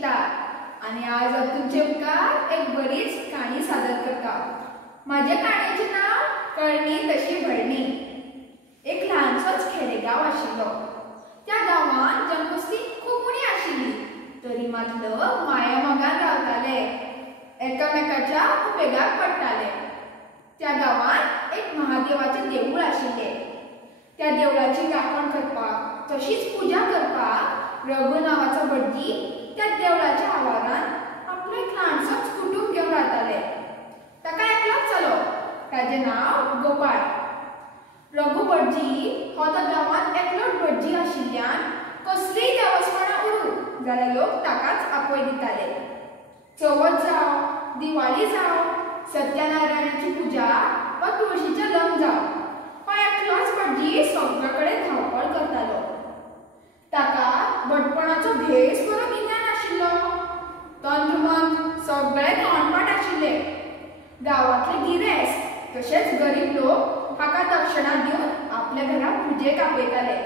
शिकता आणि आज तुमचे मुखार एक बरीच काणी सादर करता। माझ्या काणयेचे नाव कळणी तशी भरणी। एक ल्हानसोच खेडेगाव आशिल्लो। त्या गांवांत जनवस्ती खूब उणी आशिल्ली, तरी मात लोक माया मोगान रावताले, एकामेकाच्या उपेगाक पडटाले। त्या गांवांत एक महादेवाचे देऊळ आशिल्ले। त्या देवळाची राखण करपाक तशीच पूजा करपाक रघु नावाचो भटजी त्या देवळाच्या आवारांत आपलो एक ल्हानसोच कुटुंब घेवन रावताले। ताका एकलोच चलो, ताचे नाव गोपाळ। रघु भटजी हो त्या गांवांत एकलोच भटजी आशिल्ल्यान कसलीय देवस्थानां उरूं जाल्यार लोक ताकाच आपय दिताले। चवथ जावं, दिवाळी जावं, सत्यनारायणाची पूजा वा तुळशीचें लग्न जावं, हो एकलोच भटजी सगळे कडेन धांवपळ करतालो। ताका भटपणाचो भेस बरो गिन्यान आशिल्लो। तंत्रमंत्र सगळे तोंडपाठ आशिल्ले। गांवांतले गिरेस्त तशेंच गरीब लोक हाका दक्षिणा दिवन आपल्या घरा पुजेक आपयताले।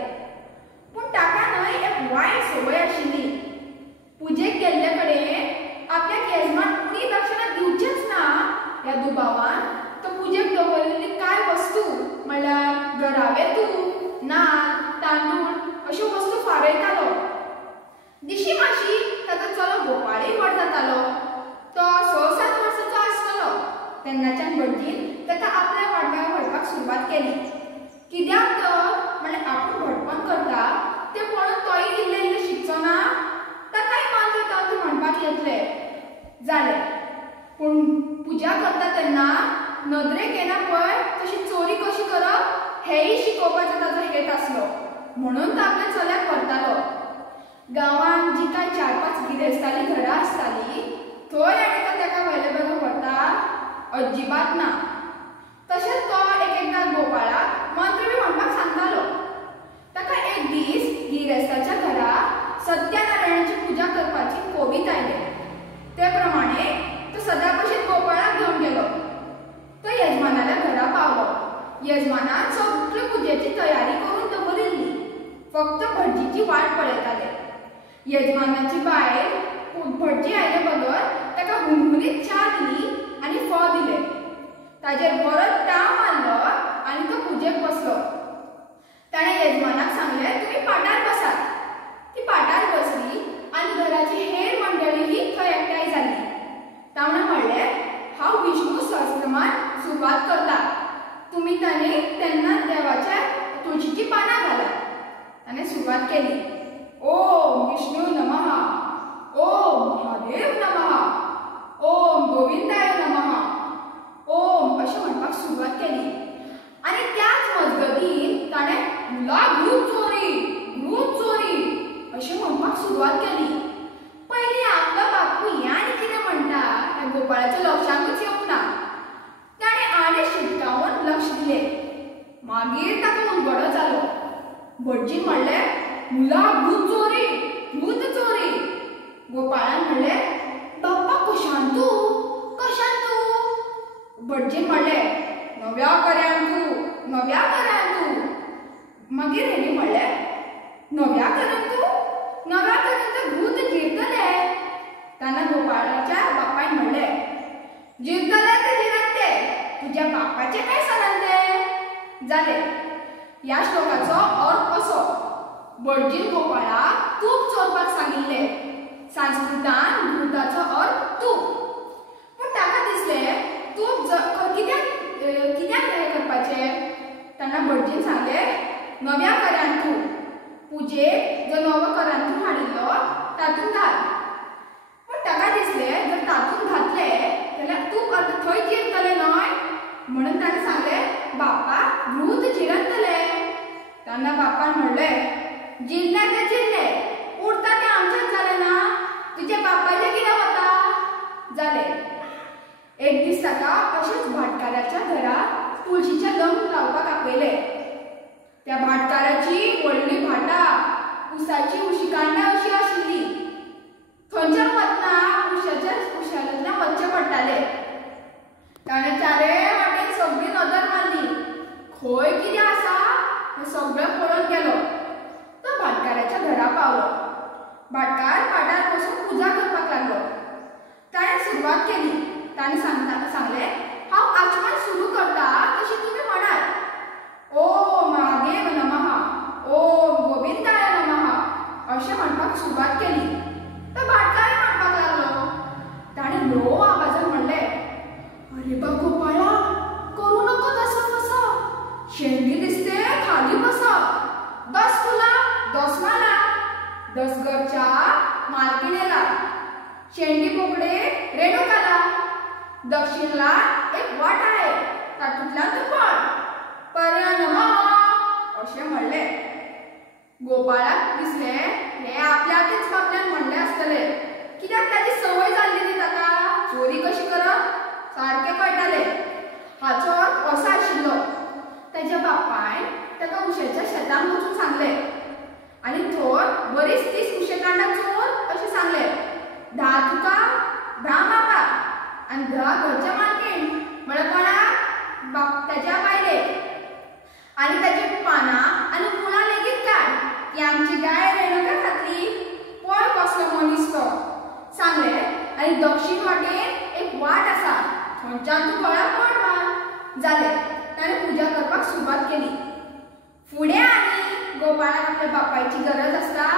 पूण ताका न्हय एक वायट संवय आशिल्ली। पुजेक गेल्ले कडेन आपल्याक येजमान उणी दक्षिणा दिवचेच ना ह्या दुबावान तो पुजेक दवरलेली कांय वस्तू म्हणल्यार घरावें तूप, नाल्ल, तांदूळ अश्यो वस्तू फारयतालो। दिशी माशी ताचो चलो गोपाळय व्हड जातालो। तो 6-7 वर्सांचो आसतलो तेन्नाच्यान भटजीन ताका आपल्या वाड्यार व्हरपाक सुरवात केली। कित्याक तर म्हळ्यार आपूण भटपण करता तें पळोवन तोय इल्लें इल्लें शिकचो ना, ताकाय मंत्र तंत्र म्हणपाक येतले। जालें, पूण पुजा करता तेन्ना नदरेक येना पळय तशी चोरी कशी करप हेंय शिकोवपाचो ताचो हेत आसलो, म्हणून तो आपल्या चल्याक व्हरतालो। गांवांत जी कांय 4-5 गिरेस्ताली घरां आसतालीं थंय आनी तो ताका व्हयले बगर व्हरता अजिबात ना। तशेंच तो एकदां गोपाळाक मंत्र बी म्हणपाक सांगतालो। ताका एक दीस गिरेस्ताच्या घरा सत्यनारायणाची पूजा करपाची कोबीत आयले। ते प्रमाणे तो सदां भशेन गोपाळाक घेवन गेलो। तो येजमानाल्या घरा पावलो। येजमानान सगळे पुजेची तयारी करून दवरिल्ली, फक्त भटजीची वाट पळयताले। येजमानाची बायल भटजी आयले बगर ताका हुणहुणीत च्या दिली आनी फोव दिले। ताजेर बरो ताव मारलो आनी तो पुजेक बसलो। ताणें येजमानाक सांगलें, तुमी पाटार बसात। ती पाटार बसली आनी घराची हेर मंडळी थंय एकठांय जाली। ताणें म्हणलें, हांव विष्णू सहस्त्रनाम सुरवात करता, तुमी तेन्ना देवाच्या तुळशीची पानां घालात। ताणें सुरवात केली, ओम विष्णू नमः, ओम महादेव नमः, ओम गोविंदाय नमः, ओम अशें म्हणपाक सुरवात केली। आनी त्याच मजगतीं ताणें उला भूत चोरी, भूत चोरी अशें म्हणपाक सुरवात केली। पयलीं आपलो बापूय आनी कितें म्हणटा हें गोपाळाच्या लक्षांतूच येवंक ना। ताणें आनी शिटकावून लक्ष दिलें। मागीर ताका उलगडो जालो। भटजीन म्हणलें, मुला भूत चोरी, भूत चोरी। गोपाळान म्हणलें, बाप्पा कशान तूं, कशान तूं? भटजीन म्हणलें, नव्या कर्यान तूं, नव्या कर्यान तूं। मागीर हेणी म्हणलें, नव्या कर्यान तूं, नव्या कर्यान तर भूत जिरतलें। तान्ना गोपाळाच्या बापायन म्हणलें, जिरतले ते जिरत ते, तुज्या बापाचें काय सांगन तें? जालें। ह्या श्लोकाचो अर्थ असो, भटजीन गोपाळाक तूप चोरपाक सांगिल्लें। संस्कृतान भुताचो अर्थ तूप। पूण ताका दिसलें तूप कित्याक हें करपाचें? ताणें भटजीन सांगलें, नव्या कर्यान तूं, पुजेक जो नवो कर्यान तूं हाडिल्लो तातूंत घाल। पूण ताका दिसलें जर तातूंत घातलें जाल्यार तूप आतां थंय जिरतलें न्हय, म्हणून ताणें सांगलें, बाप्पा भूत जिरतलें। तान्ना बापान म्हणलें, जिल्ले ते जिल्ले, उरता तें आमचेंच जालें ना, तुज्या बापायचें कितें वता? जालें। एक दीस ताका अशेंच भाटकाराच्या घरा तुळशीचें लग्न लावपाक आपयलें। त्या भाटकाराची व्हडली भाटां उसाची उशिकांड्या अशी आशिल्ली। थंयच्यान वतना उशेलांतल्यान वचचें पडटालें। ताणें चारे वाटेन सगळी नदर मारली, खंय कितें आसा हें सगळें पळोवन गेलो। तो भाटकाराच्या घरा पावलो। भाटकार पाटार शेंडी बोकडे रेणुकाला, दक्षिणला एक वाट आहे तातूंतल्यान तूं पळ, पर्याय नमः अशें म्हणले. गोपाळाक दिसले हे आपल्याकच बापल्यान म्हणले आसतले, कित्याक ताची संवय जाल्ली न्ही ताका चोरी कशी करप सारके कळटाले. हाचो अर्थ असो आशिल्लो, ताच्या बापायन ताका उशेच्या शेतान वचून सांगले आनी थंय बरीच दीस उशे कांडा चोर अशें सांगले. 10 तुका 10 म्हाका आनी 10 घरच्या मालकीण म्हळ्यार कोणाक ताच्या बायलेक, आनी ताची पानां आनी मुळां लेगीत काड, ती आमची गाय रेणुका खातली, पळय कसलो मनीस तो सांगले. आनी दक्षिण वाटेन एक वाट आसा थंयच्यान तूं गोळ्या पळ मार जालें. ताणें पुजा करपाक सुरवात केली. फुडें आनी गोपाळाक आपल्या बापायची गरज आसता,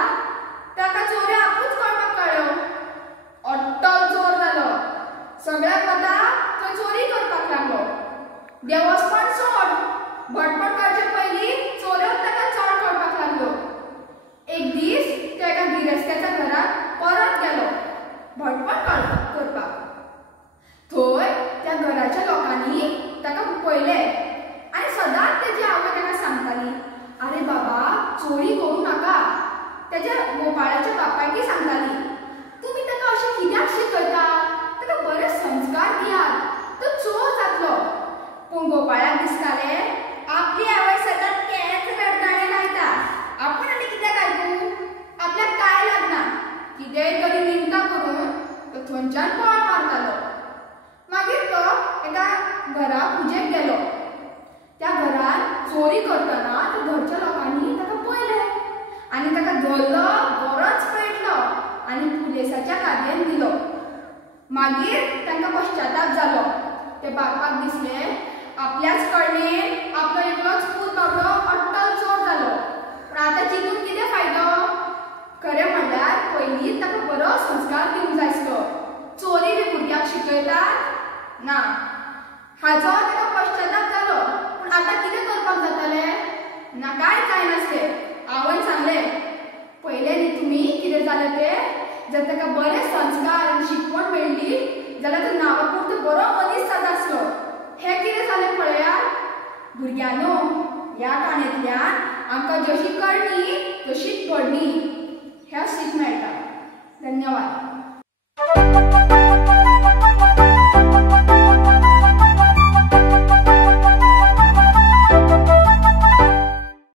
ताका चोऱ्यो आपूच कळपाक कळ्ळ्यो. अट्टल चोर जालो, सगळ्याक वता थंय चोरी करपाक लागलो. देवस्थान सोड, भटपट करचे पयलीं चोऱ्योच ताका चड कळपाक लागल्यो. एक दीस तो एका गिरेस्त्याच्या घरात परत गेलो भटपट करपाक. थंय त्या घराच्या लोकांनी ताका पळयले आनी सदांच तेजी आवय ताका सांगताली, आरे बाबा चोरी करूं नाका. तेज्या गोपाळाच्या बापायकी सांगताली, तुमी ताका अशें कित्याक शिकयतात, ताका बरे संस्कार दियात, तो चोर जातलो. पूण गोपाळाक दिसताले आपली आवय सदांच तेच रडगाणे लायता, आपूण आनी कित्याक आयकूं, आपल्याक काय लागना. कितेंय तरी विनता करून तो थंयच्यान पळ मारतालो. मागीर तो एका घरा पुजेक गेलो. त्या घरात चोरी करतना त्या घरच्या लोकांनी ताका पळयले आनी ताका धरलो, बरोच पेटलो आनी पुलिसाच्या काब्यांत दिलो. मागीर तांकां पश्चाताप जालो. ते बापाक दिसले आपल्याच कळणेन आपलो एकलोच पूत बाबडो अट्टल चोर जालो, पूण आतां चिंतून कितें फायदो. खरें म्हणल्यार पयलींच ताका बरो संस्कार दिवंक जाय आसलो. चोरी बी भुरग्याक शिकयतात ना. हाचो ताका पश्चाताप जालो, पूण आतां कितें करपाक जातालें ना, कांय जाय नासलें. आवयन सांगलें, पयलें न्ही तुमी कितें जालें तें, जर ताका बरे संस्कार आनी शिकवण मेळ्ळी जाल्यार तो नांवा पुरतो बरो मनीस जाता आसलो. हें कितें जालें पळयात भुरग्यांनो. ह्या काणयेंतल्यान आमकां जशी कळणी तशीच पडणी हें सीख मेळटा. धन्यवाद.